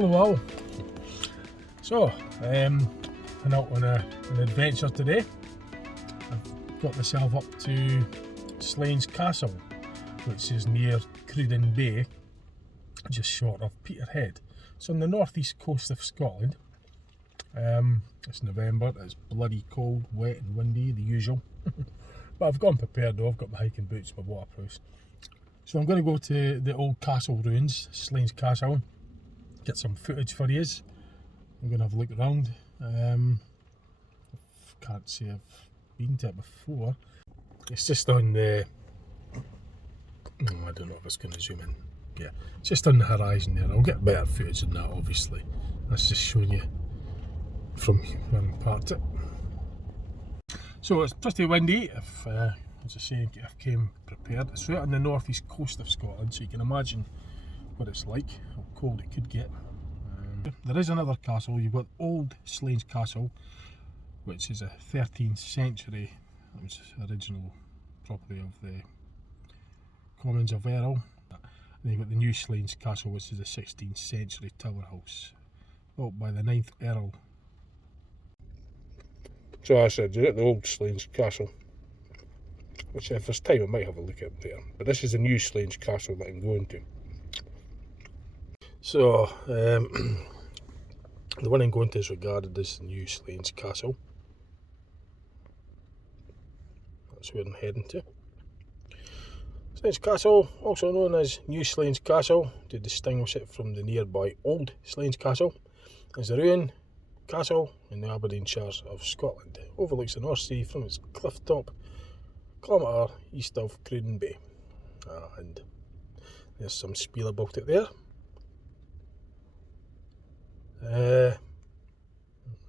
Hello all. So, I'm out on an adventure today. I've got myself up to Slains Castle, which is near Cruden Bay, just short of Peterhead. It's on the northeast coast of Scotland. It's November, it's bloody cold, wet and windy, the usual. But I've gone prepared though, I've got my hiking boots, my waterproofs. So I'm going to go to the old castle ruins, Slains Castle, get some footage for you. I'm going to have a look around. Can't say I've been to it before. It's just on the, I don't know if it's going to zoom in. Yeah, it's just on the horizon there. I'll get better footage than that obviously. That's just showing you from where I'm parked it. So it's pretty windy, as I say, I've came prepared. It's right on the northeast coast of Scotland, so you can imagine what it's like, how cold it could get. There is another castle. You've got Old Slains Castle, which is a 13th century, it was original property of the Commons of Earl. And then you've got the New Slains Castle, which is a 16th century tower house, built by the 9th Earl. So I said, you're at the Old Slains Castle, which if there's time I might have a look at there. But this is the New Slains Castle that I'm going to. So, the one I'm going to is regarded as the New Slains Castle. That's where I'm heading to. Slains Castle, also known as New Slains Castle, to distinguish it from the nearby Old Slains Castle, is a ruin castle in the Aberdeenshire of Scotland. It overlooks the North Sea from its cliff top, a kilometre east of Cruden Bay. And there's some spiel about it there. There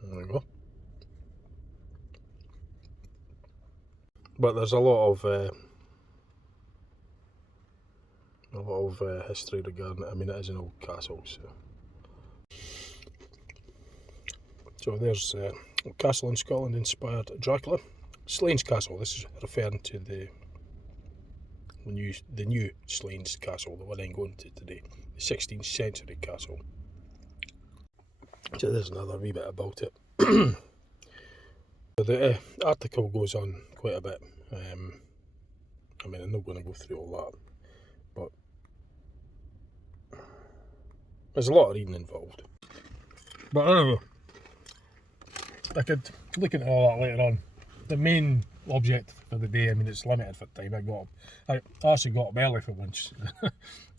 we go. But there's a lot of history regarding it. I mean, it is an old castle, so there's a castle in Scotland inspired Dracula. Slains Castle. This is referring to the new Slains Castle, the one I'm going to today, the 16th century castle. So there's another wee bit about it. The article goes on quite a bit. I mean, I'm not going to go through all that, but there's a lot of reading involved. But anyway, I could look into all that later on. The main object for the day, I mean, it's limited for time. I actually got up early for once.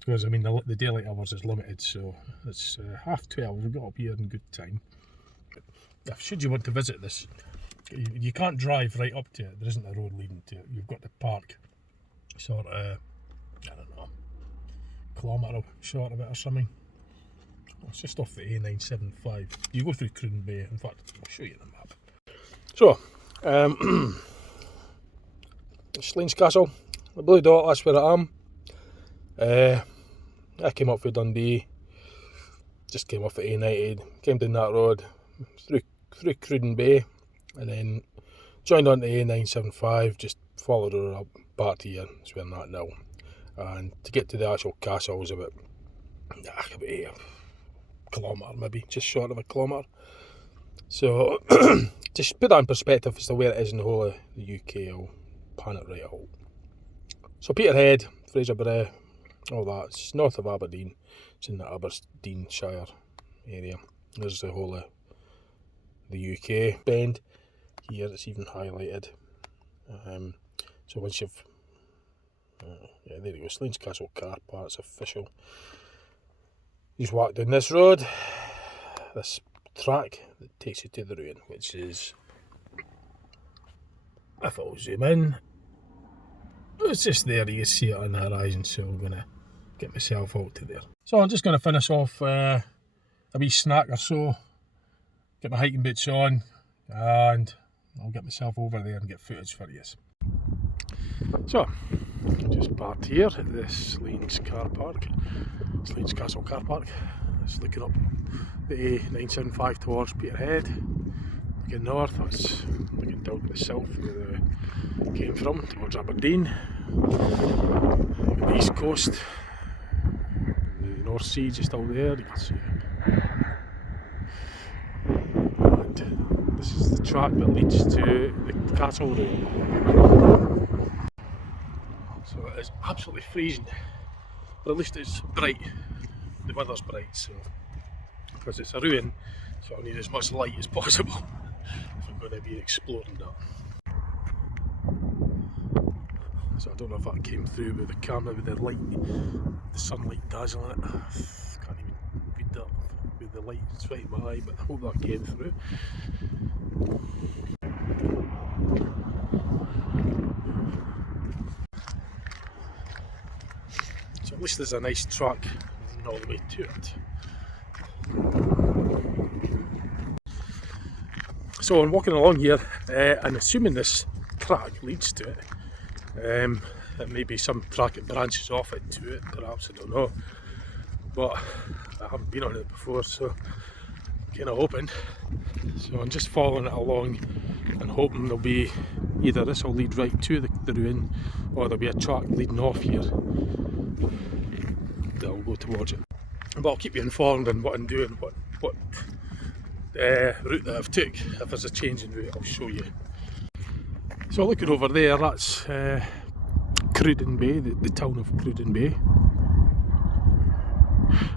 Because I mean the daylight hours is limited, so it's 12:30. We got up here in good time. But should you want to visit this, you can't drive right up to it. There isn't a road leading to it. You've got to park sort of, I don't know, kilometre short of it or something. It's just off the A975. You go through Cruden Bay. In fact, I'll show you the map. So, Slains Castle, the Blue Dot. That's where I am. I came up from Dundee, just came off the A90, came down that road through Cruden Bay, and then joined on the A975, just followed her up back to here, that's where I'm at now. And to get to the actual castle was about a kilometre, maybe, just short of a kilometre. So, just put that in perspective as to where it is in the whole of the UK, I'll pan it right out. So Peterhead, Fraserburgh, all that, it's north of Aberdeen, it's in the Aberdeenshire area. There's the whole of the UK. Bend, here it's even highlighted. So once you've, yeah, there you go, Slains Castle car park, it's official. You just walk down this road, this track that takes you to the ruin, which is, if I'll zoom in, it's just there, you can see it on the horizon, so I'm going to get myself out to there. So I'm just going to finish off a wee snack or so, get my hiking boots on, and I'll get myself over there and get footage for you. So, just parked here at the Slains car park, Slains Castle car park. Just looking up the A975 towards Peterhead. Looking north, that's looking down to the south where they came from, towards Aberdeen. The east coast, the North Sea just out there, you can see it. This is the track that leads to the castle route. So it is absolutely freezing, but at least it's bright. The weather's bright, so because it's a ruin, so I need as much light as possible if I'm going to be exploring that. So I don't know if that came through with the camera, with the light, the sunlight dazzling it. Can't even read that with the light right in my eye, but I hope that came through. So at least there's a nice track all the way to it. So I'm walking along here, and assuming this track leads to it, it may be some track that branches off into it, perhaps, I don't know. But I haven't been on it before, so I'm kind of hoping. So I'm just following it along and hoping there'll be either this will lead right to the ruin, or there'll be a track leading off here that'll go towards it. But I'll keep you informed on what I'm doing, what route that I've took. If there's a change in route, I'll show you. So looking over there, that's Cruden Bay, the town of Cruden Bay.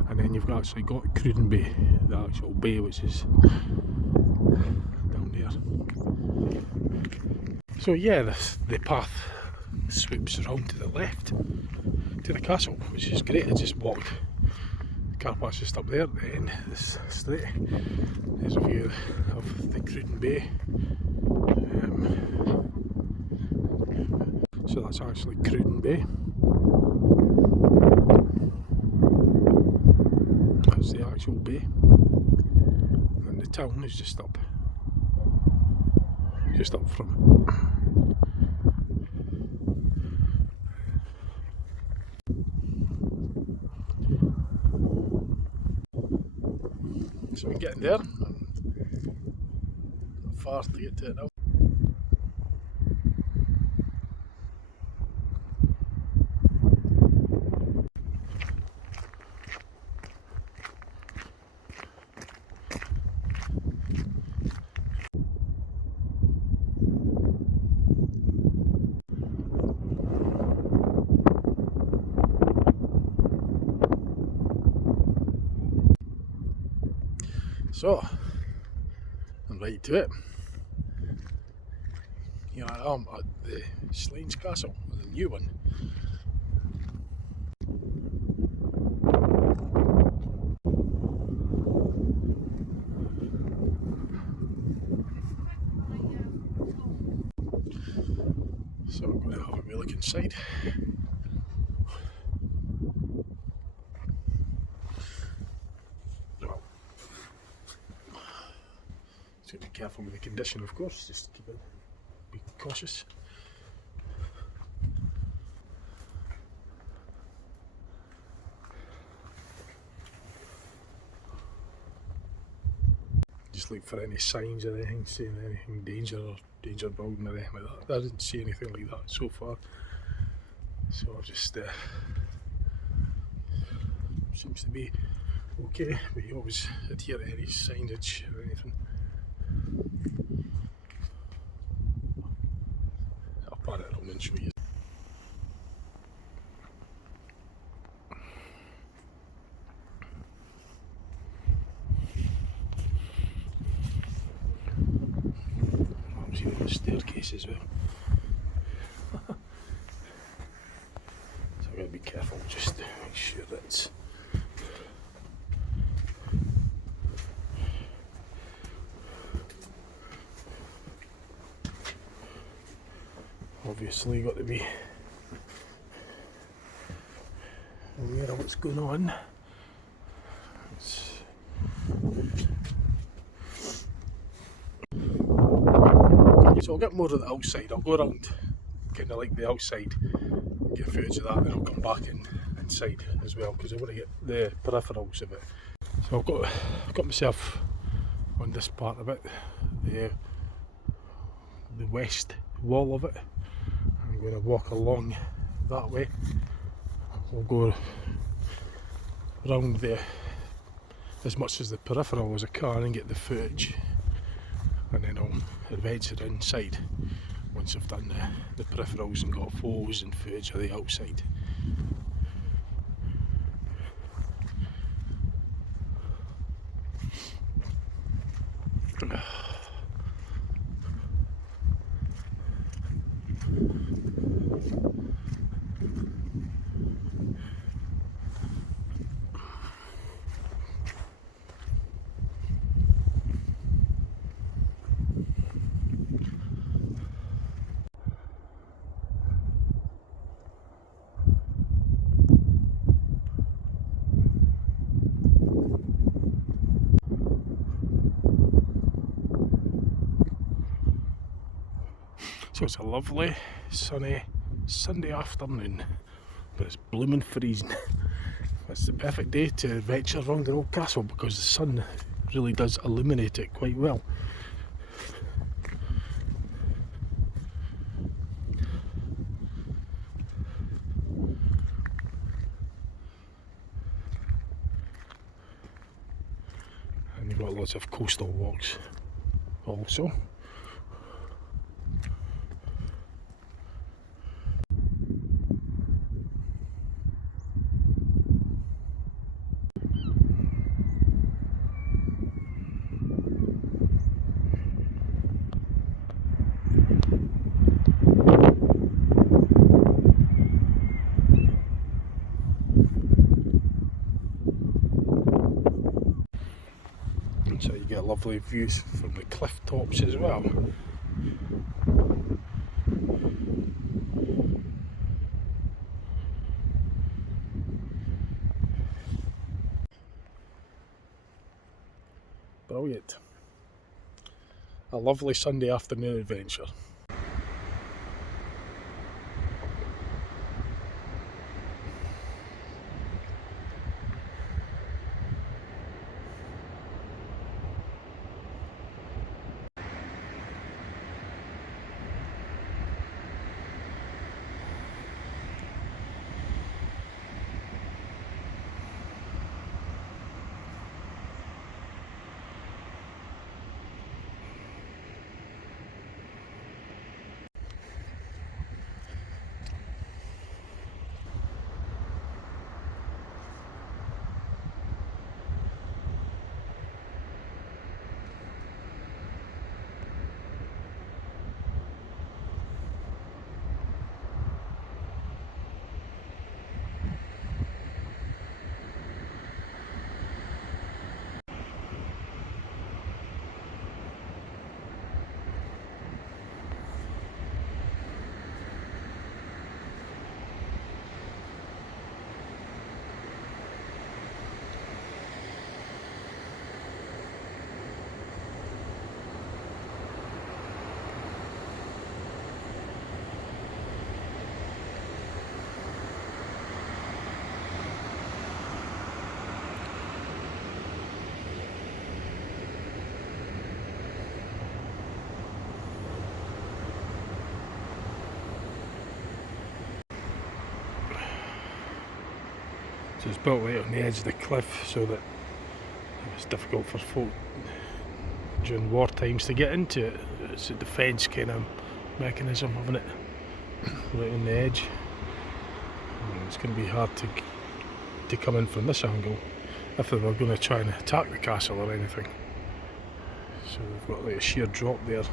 And then you've actually got Cruden Bay, the actual bay, which is down there. So yeah, the path swoops around to the left to the castle, which is great. I just walked. The car park's just up there at the end of this straight. There's a view of the Cruden Bay. So that's actually Cruden Bay. That's the actual bay. And the town is just up from it. So we're getting there. Not far to get to it now. So, I'm right to it. Here I am at the Slains Castle, the new one. So I'm going to have a wee look inside. Just be careful with the condition, of course, just keep it, be cautious. Just look for any signs or anything saying anything danger or danger building or anything like that. I didn't see anything like that so far. So I've just seems to be okay, but you always adhere to any signage or anything. I'll pan it around and show you. I'll see the staircase as well. So I've got to be careful just to make sure that it's obviously got to be aware of what's going on. So I'll get more of the outside. I'll go around kind of like the outside, get footage of that, then I'll come back inside as well, because I want to get the peripherals of it. So I've got myself on this part of it, the west wall of it. I'm going to walk along that way. We'll go around as much as the peripheral as I can and get the footage, and then I'll adventure inside once I've done the peripherals and got photos and footage of the outside. So it's a lovely sunny Sunday afternoon, but it's blooming freezing. It's the perfect day to venture around the old castle because the sun really does illuminate it quite well. And you've got lots of coastal walks also. So you get lovely views from the cliff tops as well. Brilliant. A lovely Sunday afternoon adventure. So it's built right on the edge of the cliff so that it's difficult for folk during war times to get into it. It's a defence kind of mechanism, having it right on the edge. It's going to be hard to come in from this angle if they were going to try and attack the castle or anything. So we've got like a sheer drop there.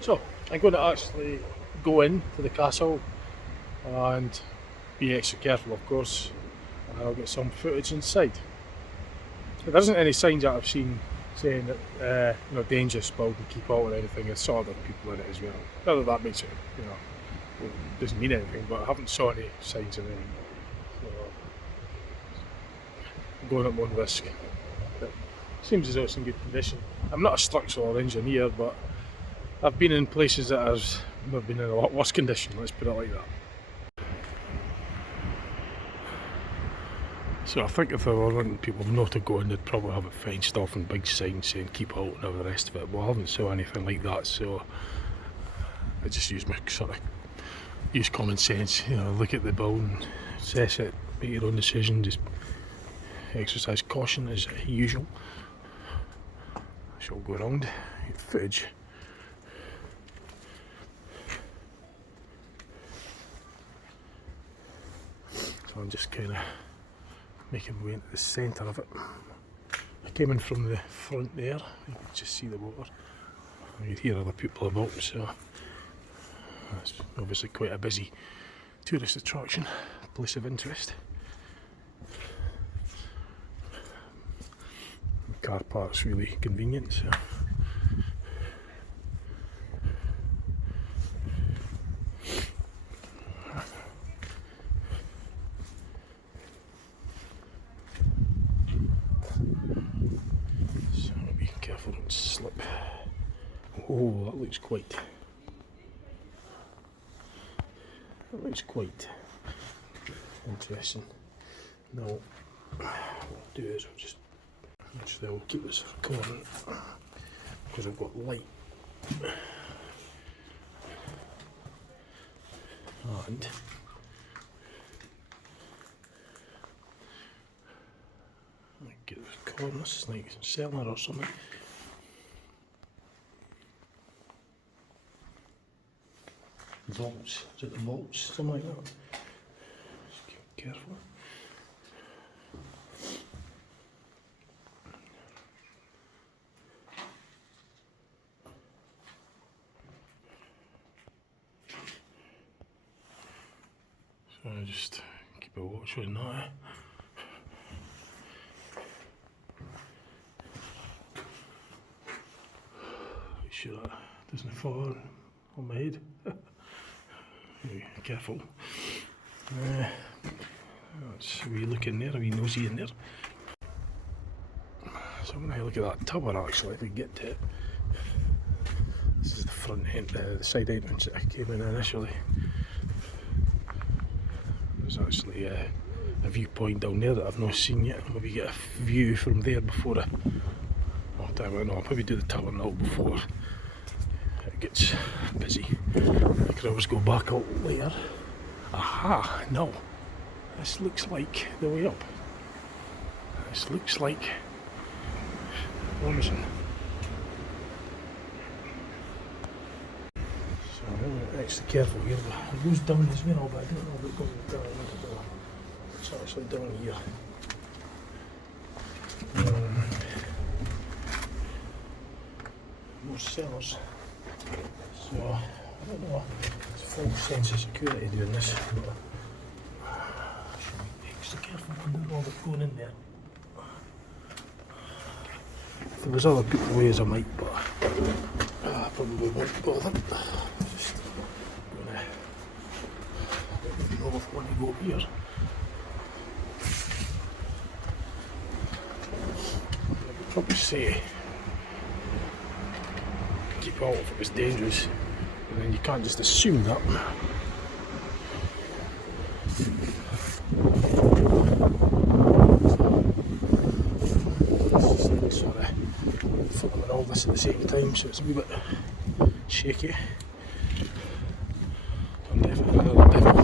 So I'm going to actually go into the castle and be extra careful, of course, and I'll get some footage inside. There isn't any signs that I've seen saying that dangerous building, keep out or anything. I saw other people in it as well. Whether that makes it, doesn't mean anything, but I haven't saw any signs of anything. So I'm going at my own risk. But seems as though it's in good condition. I'm not a structural engineer, but I've been in places that have been in a lot worse condition, let's put it like that. So I think if they were wanting people not to go in, they'd probably have it fenced off and big signs saying keep out and all the rest of it. But I haven't saw anything like that, so I just use my use common sense, look at the building, assess it, make your own decision, just exercise caution as usual. I shall go around, get footage. So I'm just kind of making my way into the centre of it. I came in from the front there, you could just see the water. You could hear other people about, so it's obviously quite a busy tourist attraction, place of interest. The car park's really convenient, so be careful, don't slip. Oh, that looks quite interesting. Now, what I'll do is I'll keep this recording because I've got light. And I get this recording, this is like a cellar or something. Vaults, is it the vaults? Something like that. Just be careful. So I just keep a watch on that. Make sure that doesn't fall on my head. Be careful. That's a wee look in there, a wee nosy in there. So I'm going to look at that tower actually if we get to it. This is the front end, the side entrance that I came in initially. There's actually a viewpoint down there that I've not seen yet. I'll maybe get a view from there before I'll probably do the tower now before it gets busy. I could always go back out later. Aha, no. This looks like the way up. This looks like promising. So I'm going to be extra careful here. It goes down as well, but I don't know if it goes down. It's actually down here. More cellars. So I don't know. It's a false sense of security doing this. But I should be extra careful under all that's going in there. If there was other people ways I might, but I probably won't bother. Just gonna, I don't even know if I want to go here. I would probably say keep out if it was dangerous, and then you can't just assume that. Sort of filming all this at the same time, so it's a wee bit shaky. Definitely another devil.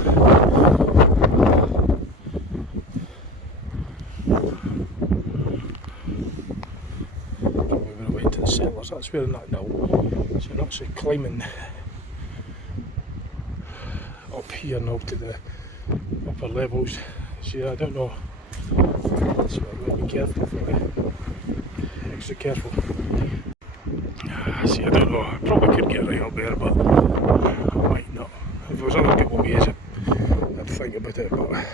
Moving away to the cellars, that's where I'm at now. So I'm actually climbing up here now to the upper levels. So I don't know. So I'm going to be careful. Extra careful. See, I don't know. I probably could get right up there, but I might not. If there was other people ways, I'd think about it. But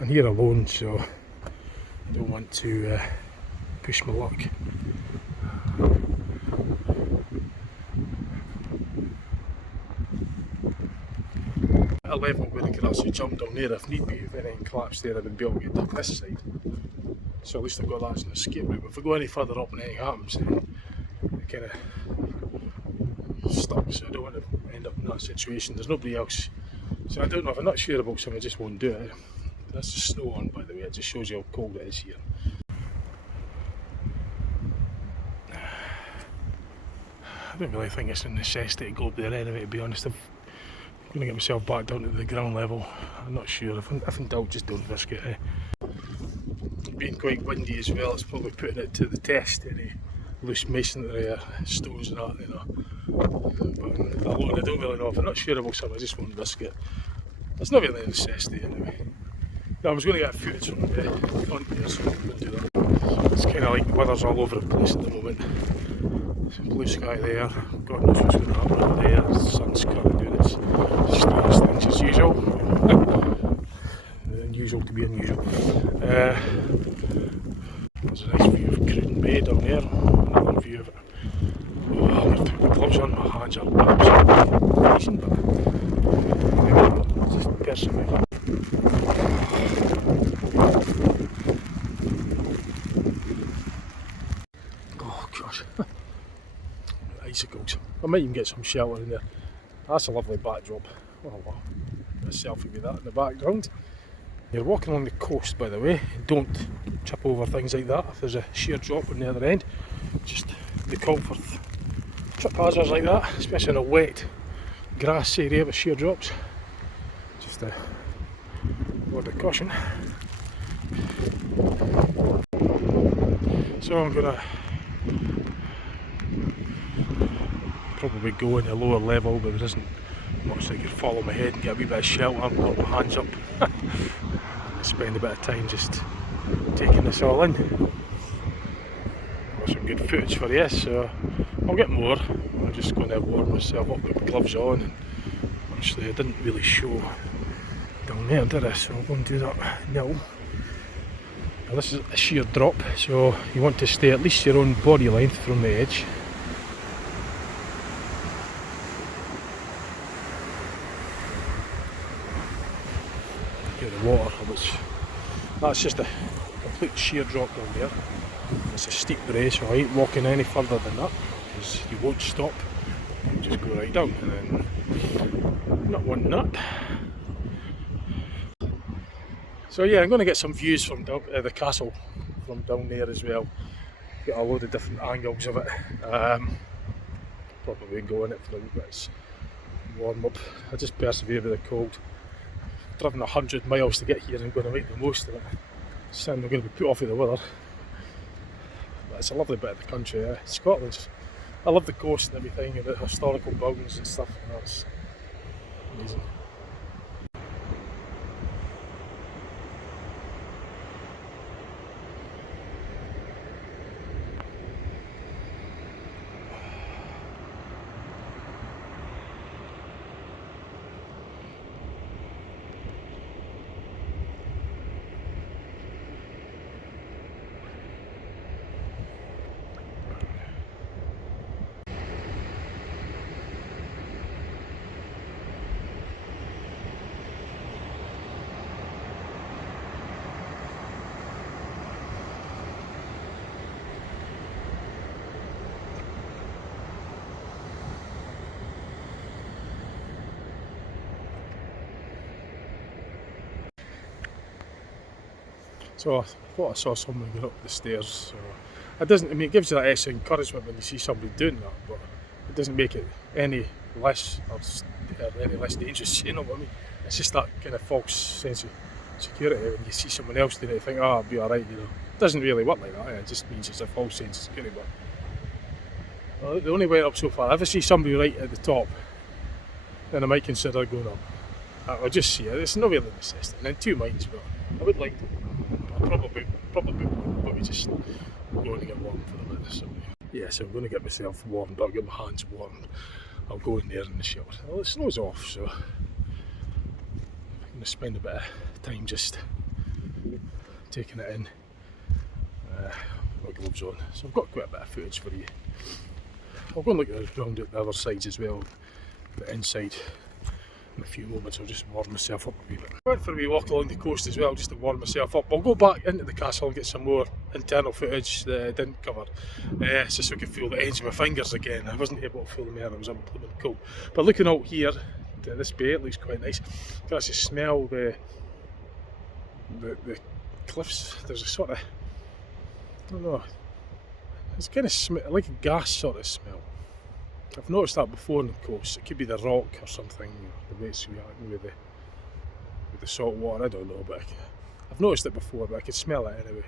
I'm here alone, so I don't want to push my luck. At a level where I could actually jump down there if need be. If anything collapsed there, I would be able to get down this side. So at least I've got that as an escape route. But if I go any further up and anything happens, then I kind of stuck. So I don't want to end up in that situation. There's nobody else. So I don't know, if I'm not sure about something, I just won't do it. That's the snow on, by the way. It just shows you how cold it is here. I don't really think it's a necessity to go up there anyway, to be honest. I'm going to get myself back down to the ground level. I'm not sure. I think I'll just don't risk it. Being quite windy as well, it's probably putting it to the test, any loose masonry or stones and that, you know. But alone, I don't really know. If I'm not sure about something, I just won't risk it. It's not really a necessity anyway. No, I was going to get footage from the front here, so I'm going to do that. It's kind of like the weather's all over the place at the moment. Some blue sky there, God knows what's going to happen over there. The sun's kind of doing its strange things as usual. Unusual to be unusual. There's a nice view of Cruden Bay down there. Another view of it. Oh, I'll have to put my gloves on, my hands are absolutely freezing, but just persevere. Oh gosh. Icicles. I might even get some shelter in there. That's a lovely backdrop. Oh wow. A selfie with that in the background. You're walking along the coast, by the way. Don't trip over things like that if there's a sheer drop on the other end. Just look out for trip hazards like that, especially in a wet grass area with sheer drops. Just a word of caution. So I'm gonna probably go in a lower level, but there isn't much that could follow my head and get a wee bit of shelter and put my hands up. Spend a bit of time just taking this all in. Got some good footage for you, so I'll get more. I'm just going to warm myself up with gloves on, and actually I didn't really show down there, did I? So I'm going to do that now. Now this is a sheer drop, so you want to stay at least your own body length from the edge. The water, that's just a complete sheer drop down there. It's a steep brae, so I ain't walking any further than that because you won't stop. You just go right down, and then not wanting that. So yeah, I'm going to get some views from down, the castle from down there as well. Get a load of different angles of it. Probably go in it for a wee bit warm up. I just persevere with the cold. Driven 100 miles to get here and going to make the most of it. So I'm going to be put off with the weather. But it's a lovely bit of the country. Scotland's, I love the coast and everything, and the historical buildings and stuff. That's amazing. So I thought I saw someone going up the stairs. So it doesn't. I mean, it gives you that extra encouragement when you see somebody doing that, but it doesn't make it any less or any less dangerous. You know what I mean? It's just that kind of false sense of security when you see someone else doing it. You think, oh, I'll be all right. You know, it doesn't really work like that. It just means it's a false sense of security. But the only way up so far. If I see somebody right at the top, then I might consider going up. I'll just see it. It's not really a necessity. And in two minds, but I would like to. Probably just going to get warm for a bit. So yeah, so I'm going to get myself warmed up, get my hands warmed. I'll go in there in the shelter. Well, the snow's off, so I'm going to spend a bit of time just taking it in. My gloves on, so I've got quite a bit of footage for you. I'll go and look around at the other sides as well, the inside In a few moments I'll just warm myself up a wee bit. I went for a wee walk along the coast as well just to warm myself up. I'll go back into the castle and get some more internal footage that I didn't cover. It's just so I could feel the ends of my fingers again. I wasn't able to feel them there, it was unbelievably cold. But looking out here to this bay, it looks quite nice. You can actually smell the cliffs. There's a sort of, I don't know, it's kind of like a gas sort of smell. I've noticed that before on the coast. It could be the rock or something, the way it's reacting with the salt water, I don't know, but I've noticed it before, but I could smell it anyway.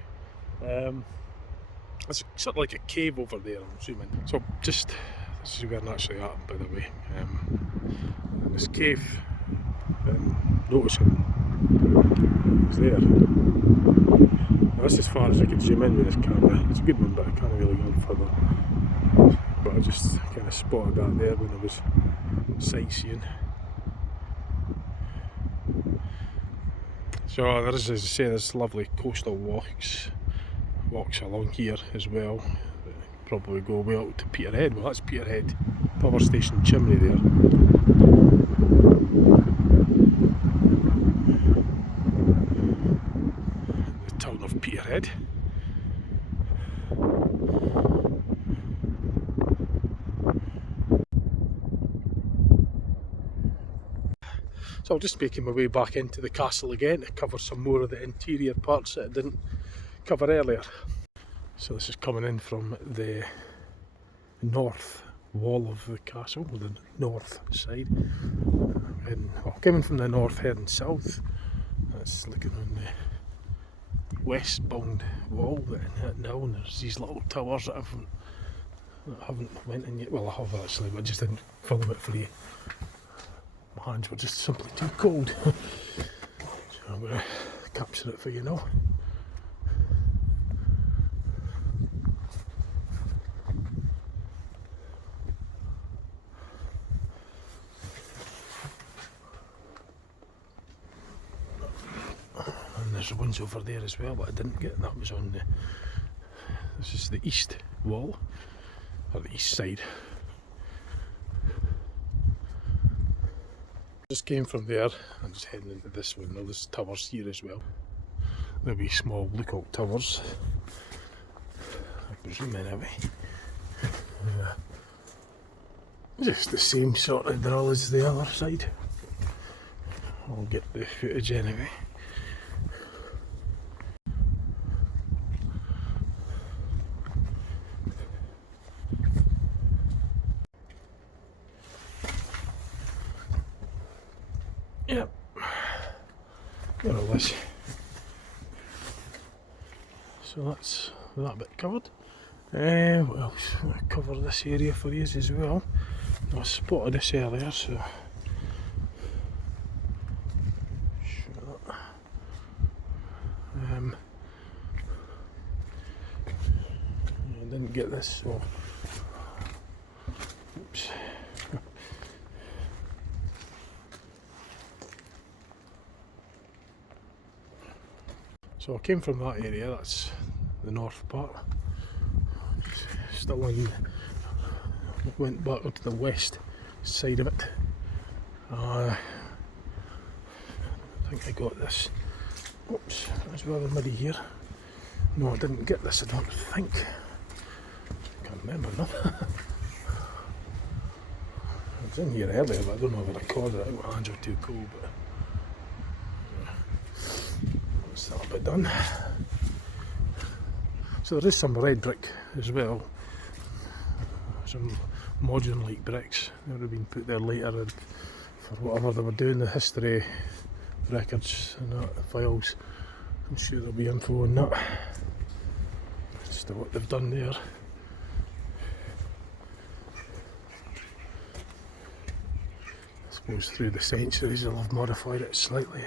It's sort of like a cave over there, I'm assuming. So this is where I'm actually at, by the way. In this cave, noticing it's there. Now, that's as far as I can zoom in with this camera. It's a good one, but I can't really go further. But I just kind of spotted that there when I was sightseeing. So there is, as I say, there's lovely coastal walks along here as well. Probably go way out to Peterhead. Well, that's Peterhead power station chimney there. The town of Peterhead. So I'll just making my way back into the castle again to cover some more of the interior parts that I didn't cover earlier. So this is coming in from the north wall of the castle, the north side. And coming from the north heading south, that's looking on the westbound wall now, and there's these little towers that I haven't went in yet. Well, I have actually, but I just didn't film it for you. My hands were just simply too cold. So I'm going to capture it for you now. And there's ones over there as well, but I didn't get. That was on this is the east wall, or the east side. Just came from there and just heading into this one. Now there's towers here as well. There'll be small lookout towers, I presume anyway. Just the same sort of drill as the other side. I'll get the footage anyway. Yep, more or less. So that's that bit covered. What else? I'll cover this area for you as well. I spotted this earlier, so I didn't get this, so oops. So I came from that area, that's the north part. Still in, went back onto the west side of it. I think I got this. Oops, that's rather muddy here. No, I didn't get this, I don't think. Can't remember now. I was in here earlier, but I don't know if I recorded it. My hands are too cold, but that's that bit done. So there is some red brick as well. Some modern like bricks that would have been put there later for whatever they were doing, the history records and that, files. I'm sure there'll be info on that. Just what they've done there. I suppose through the centuries they'll have modified it slightly.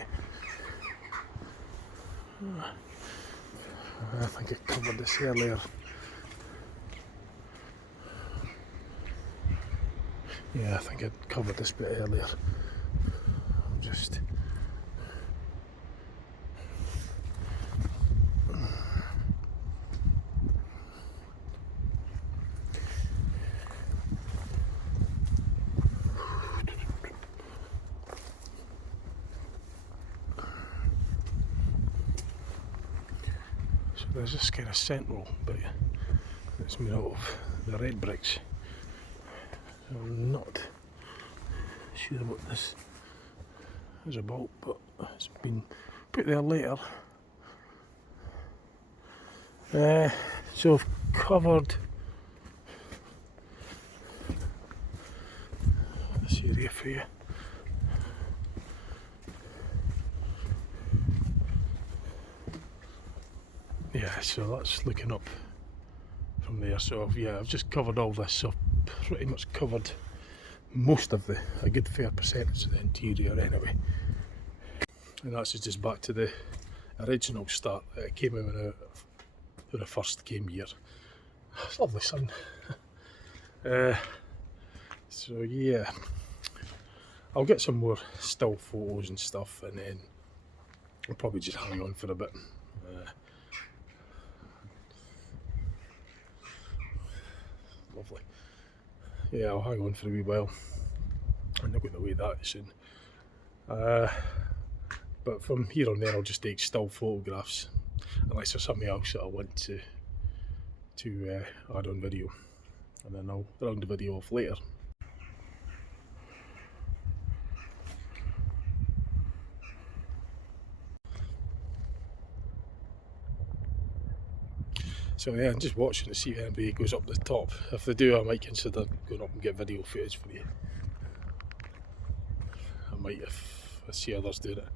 I think I covered this earlier. Yeah, I think I covered this bit earlier. Just there's this kind of central bit that's made out of the red bricks. I'm not sure what this is about, but it's been put there later. So I've covered this area for you. Yeah, so that's looking up from there. So yeah, I've just covered all this. So I've pretty much covered most of a good fair percentage of the interior anyway. And that's just back to the original start. It came in when I first came here. It's lovely sun. So yeah, I'll get some more still photos and stuff, and then I'll probably just hang on for a bit. Lovely. Yeah, I'll hang on for a wee while. I'm not going away that soon. But from here on there, I'll just take still photographs, unless there's something else that I want to add on video, and then I'll round the video off later. So yeah, I'm just watching to see if anybody goes up the top. If they do, I might consider going up and get video footage for you. I might if I see others doing it.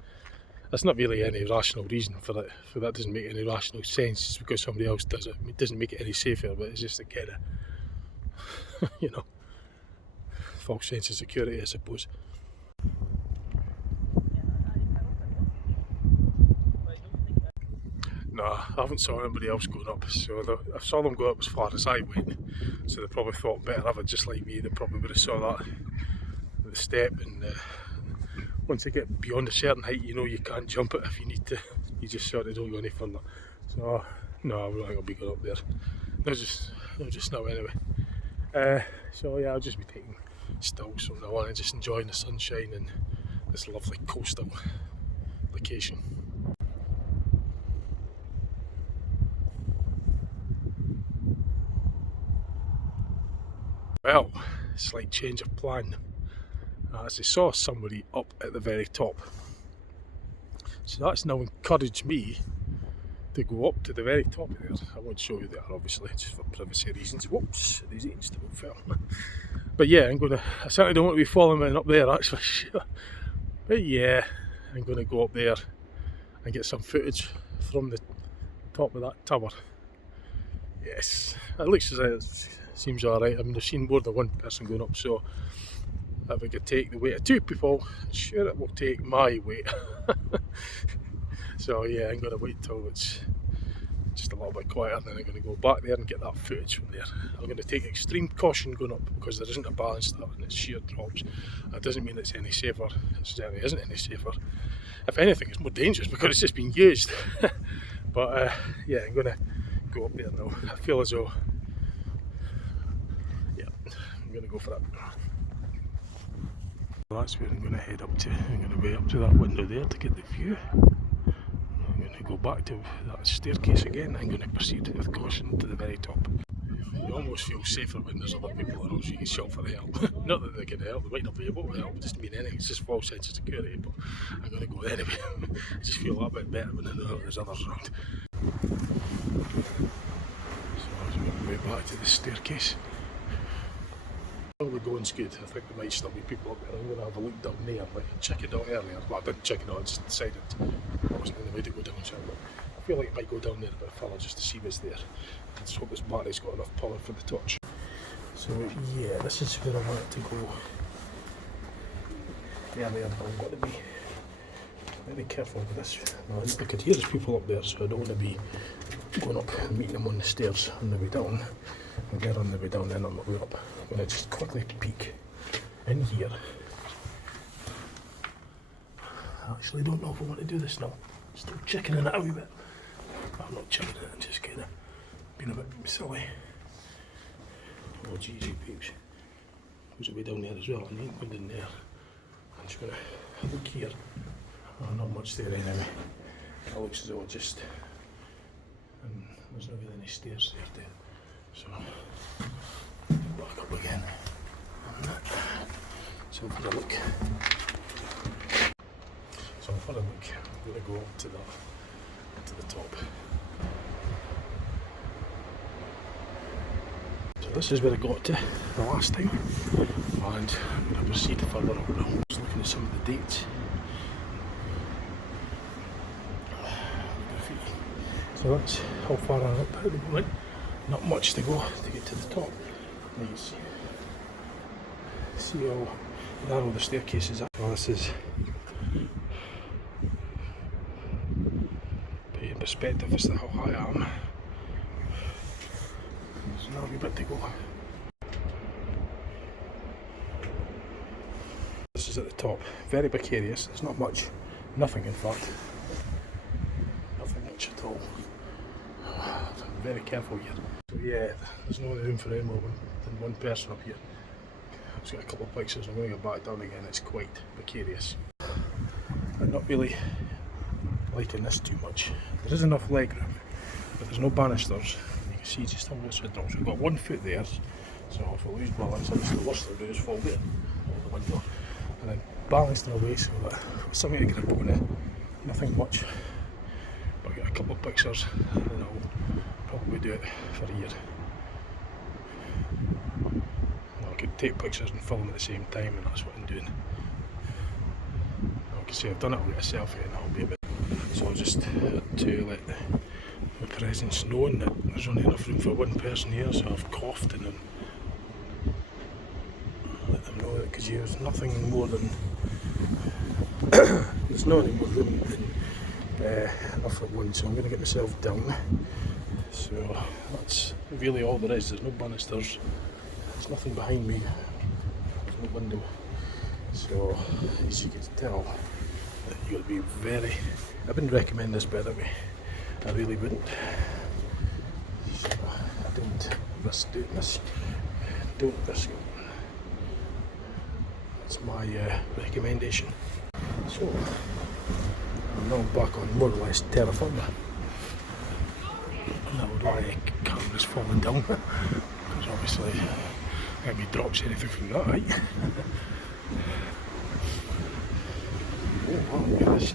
There's not really any rational reason for it. For that doesn't make any rational sense. Just because somebody else does it, it doesn't make it any safer. But it's just a kind of, you know, false sense of security, I suppose. No, I haven't saw anybody else going up, so I saw them go up as far as I went, so they probably thought better of it, just like me. They probably would have saw that, the step, and once they get beyond a certain height, you know you can't jump it if you need to, you just sort of don't go any further. So no, I'm not going to be going up there, no just now anyway. So yeah, I'll just be taking stills from now on and just enjoying the sunshine and this lovely coastal location. Well, slight change of plan, as I saw somebody up at the very top. So that's now encouraged me to go up to the very top of there. I won't show you there, obviously, just for privacy reasons. Whoops, these instantly fell. But yeah, I certainly don't want to be following up there, that's for sure. But yeah, I'm going to go up there and get some footage from the top of that tower. Yes, it looks as if it seems alright. I mean, I've seen more than one person going up, so if I could take the weight of two people, sure it will take my weight. So yeah, I'm going to wait till it's just a little bit quieter, and then I'm going to go back there and get that footage from there. I'm going to take extreme caution going up, because there isn't a balance to that and it's sheer drops. That doesn't mean it's any safer, it certainly isn't any safer. If anything, it's more dangerous because it's just been used. But yeah, I'm going to go up there now. I feel as though, yeah, I'm going to go for that. That's where I'm going to head up to. I'm going to way up to that window there to get the view. I'm going to go back to that staircase again. I'm going to proceed with caution to the very top. You almost feel safer when there's other people around, so you can shout for help. Not that they can help, they might not be able to help, it doesn't mean anything, it's just false sense of security, but I'm going to go anyway. I just feel a little bit better when I know there's others around. So I'm going to go back to the staircase. The going's good. I think there might still be people up there. I'm going to have a look down there, like I checked it out earlier. Well, I didn't check it out, I just decided I wasn't in the mood to go down, so I feel like I might go down there a bit further just to see what's there. I just hope this battery's got enough power for the torch. So yeah, this is where I want to go. Earlier, I've got to be very careful with this. Now, I could hear there's people up there, so I don't want to be going up and meeting them on the stairs on the way down. If they're on the way down, then on the way up. I'm going to just quickly peek in here. I actually don't know if I want to do this now. Still checking it out a wee bit. I'm not checking it, I'm just kind of being a bit silly. Oh jeez, you peeps. There's a way down there as well, I ain't going in there. I'm just going to look here. Oh, not much there anyway. It looks as though and there's not really any stairs there to, so back up again. So for a look. So for a look, I'm going to go up to the top. So this is where I got to the last time, and I'm going to proceed further up now. Just looking at some of the dates. So that's how far I'm up at the moment. Not much to go to get to the top. Now you see how narrow the staircases are. So this is, put in perspective as to how high I am. There's another wee bit to go. This is at the top. Very precarious. There's not much. Nothing in fact. Nothing much at all. Very careful here. So yeah, there's no room for any more than one person up here. I've just got a couple of pictures. I'm going to go back down again. It's quite precarious. I'm not really liking this too much. There is enough leg room, but there's no banisters. You can see just how this is down. So we've got 1 foot there. So if I lose balance, the worst I'll do is fall there over the window, and then balance in a way so that something to grip on it. Nothing much. But I've got a couple of pictures, and then I'll probably do it for a year. Well, I could take pictures and film at the same time, and that's what I'm doing. Like I say, I've done it with a selfie, and that'll be a bit. So I'll just to let my presence known that there's only enough room for one person here, so I've coughed and then let them know that, because there's nothing more than there's not any more room than enough for one, so I'm going to get myself down. So that's really all there is. There's no banisters, there's nothing behind me, there's no window. So as you can tell, you'll be very, I wouldn't recommend this by the way, I really wouldn't. So I don't risk doing this, don't risk it. That's my recommendation. So I'm now back on more or less terra firma. That would why the camera's falling down, because obviously if he drops anything from that height. Oh wow, look at this.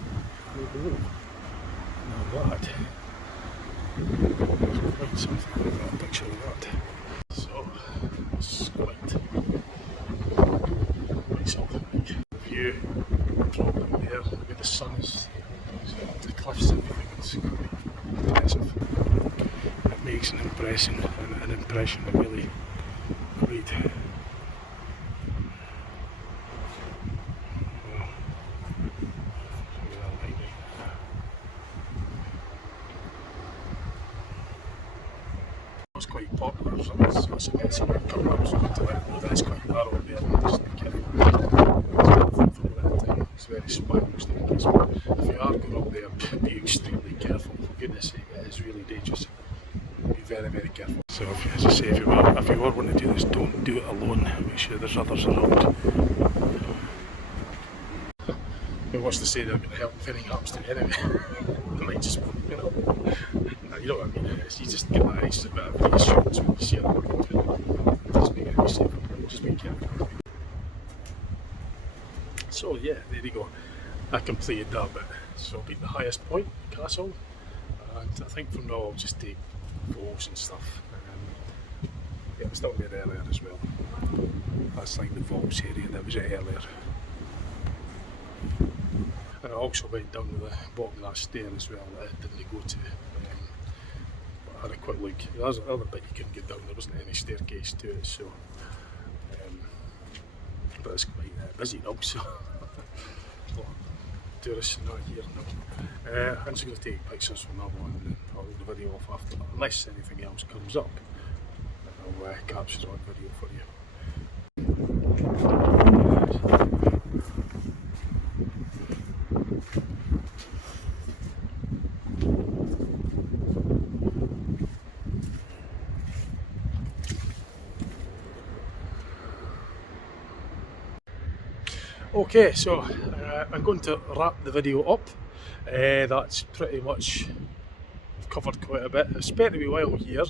Now that, there's quite something about a picture of that. So, it's quite something. The view from down there, where the sun is, the cliffs and everything, it's quite impressive. It makes an impression that really quite. It's quite popular, so it's a bit somewhere come up, so it's quite narrow there, and just be careful. It's very spiral staircase, but if you are going up there, be extremely careful. For goodness sake, it is really dangerous. Be very, very careful. So as I say, if you are wanting to do this, don't do it alone. Make sure there's others around. Who wants to say they're going to help if anything happens to you anyway? They might just, you know what I mean. You just get that extra bit of reassurance when you see it. Just make it safer. Just be careful. So yeah, there you go. I completed that bit. So it'll be the highest point, the castle. And I think from now I'll just take photos and stuff. Yeah, I was down there earlier as well. That's like the vaults area that was it earlier. And I also went down to the bottom of that stair as well that I didn't go to. But I had a quick look. There's another bit you couldn't get down, there wasn't any staircase to it, so. But it's quite busy now, so. Tourists are not here now. I'm just going to take pictures from that one and then I'll leave the video off after that, unless anything else comes up. I'll capture it on video for you. Okay, so I'm going to wrap the video up. That's pretty much I've covered quite a bit. I spent a wee while here.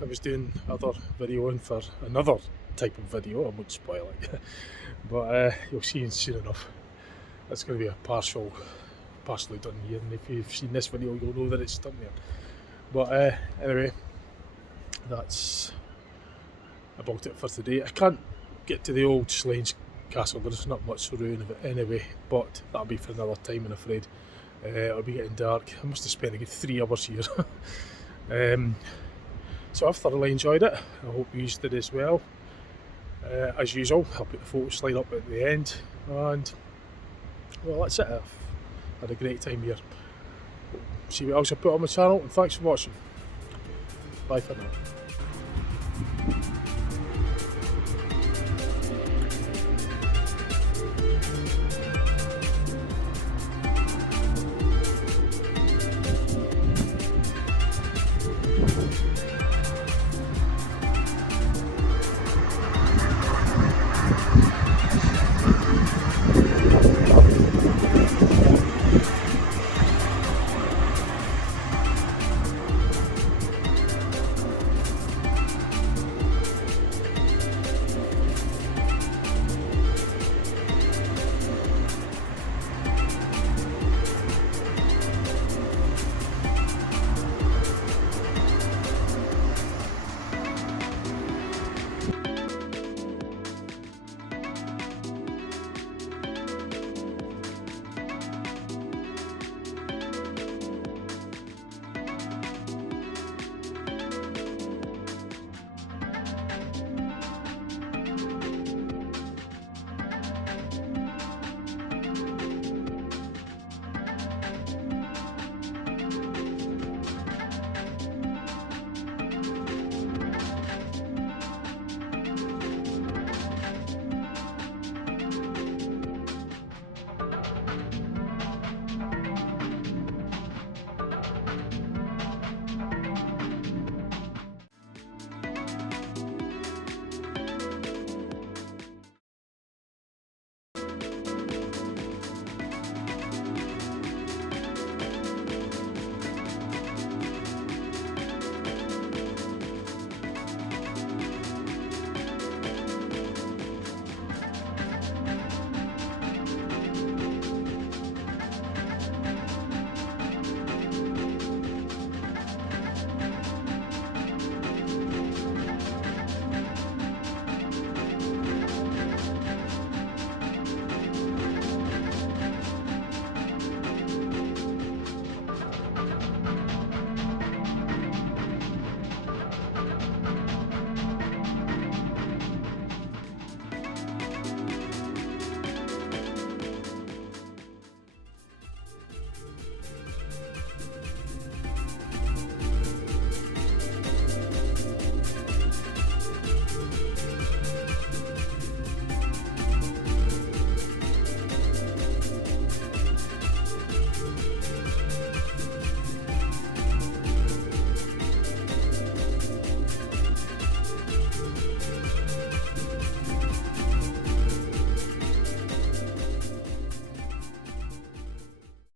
I was doing other videoing for another type of video. I won't spoil it, but you'll see soon enough. That's going to be a partially done here, and if you've seen this video, you'll know that it's done there. But anyway, that's about it for today. I can't get to the old Slains Castle. There's not much ruin of it anyway, but that'll be for another time, I'm afraid. It'll be getting dark. I must have spent a good 3 hours here. So I've thoroughly enjoyed it. I hope you did as well. As usual, I'll put the photo slide up at the end, and well, that's it. I've had a great time here. See what else I put on my channel, and thanks for watching. Bye for now.